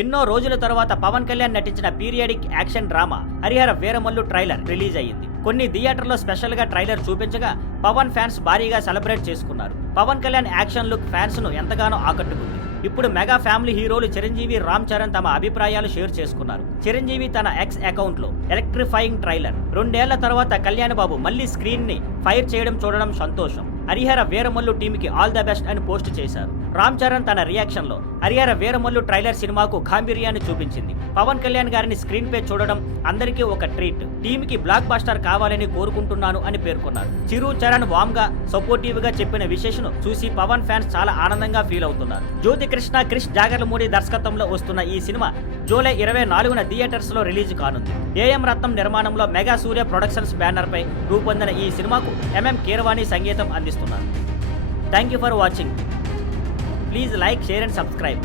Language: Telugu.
ఎన్నో రోజుల తర్వాత పవన్ కళ్యాణ్ నటించిన periodic action drama Harihara Veeramallu trailer release అయ్యింది. కొన్ని థియేటర్లో స్పెషల్ గా ట్రైలర్ చూపించగా పవన్ ఫ్యాన్స్ భారీగా సెలబ్రేట్ చేసుకున్నారు. Pawan Kalyan action look fans ను ఎంతగానో ఆకట్టుకుంది. ఇప్పుడు మెగా ఫ్యామిలీ హీరోలు చిరంజీవి, రామ్ చరణ్ తమ అభిప్రాయాలు షేర్ చేసుకున్నారు. చిరంజీవి తన ఎక్స్ అకౌంట్ లో ఎలక్ట్రిఫైయింగ్ ట్రైలర్, 2 ఏళ్ల తర్వాత కళ్యాణ్ బాబు మళ్ళీ స్క్రీన్ ని ఫైర్ చేయడం చూడడం సంతోషం, హరిహర వీరమల్లు టీమ్ కి ఆల్ ద బెస్ట్ అని పోస్ట్ చేశారు. రామ్ చరణ్ తన రియాక్షన్ లో హరిహర వీరమల్లు ట్రైలర్ సినిమాకు గాంభీర్యాన్ని చూపించింది. పవన్ కళ్యాణ్ గారిని స్క్రీన్ పై చూడడం అందరికీ ఒక ట్రీట్. టీమ్ కి బ్లాక్ బస్టర్ కావాలని కోరుకుంటున్నాను అని పేర్కొన్నారు. చిరు, చరణ్ వామ్ గా సపోర్టివ్ గా చెప్పిన విశేషను చూసి పవన్ ఫ్యాన్స్ చాలా ఆనందంగా ఫీల్ అవుతున్నారు. జ్యోతి కృష్ణ, క్రిష్ జాగర్లమూడి దర్శకత్వంలో వస్తున్న ఈ సినిమా జూలై 24న థియేటర్స్ లో రిలీజ్ కానుంది. ఏఎం రత్నం నిర్మాణంలో మెగా సూర్య ప్రొడక్షన్స్ బ్యానర్ పై రూపొందిన ఈ సినిమాకు ఎంఎం కీరవాణి సంగీతం అందిస్తున్నారు. Thank you for watching. Please like, share and subscribe.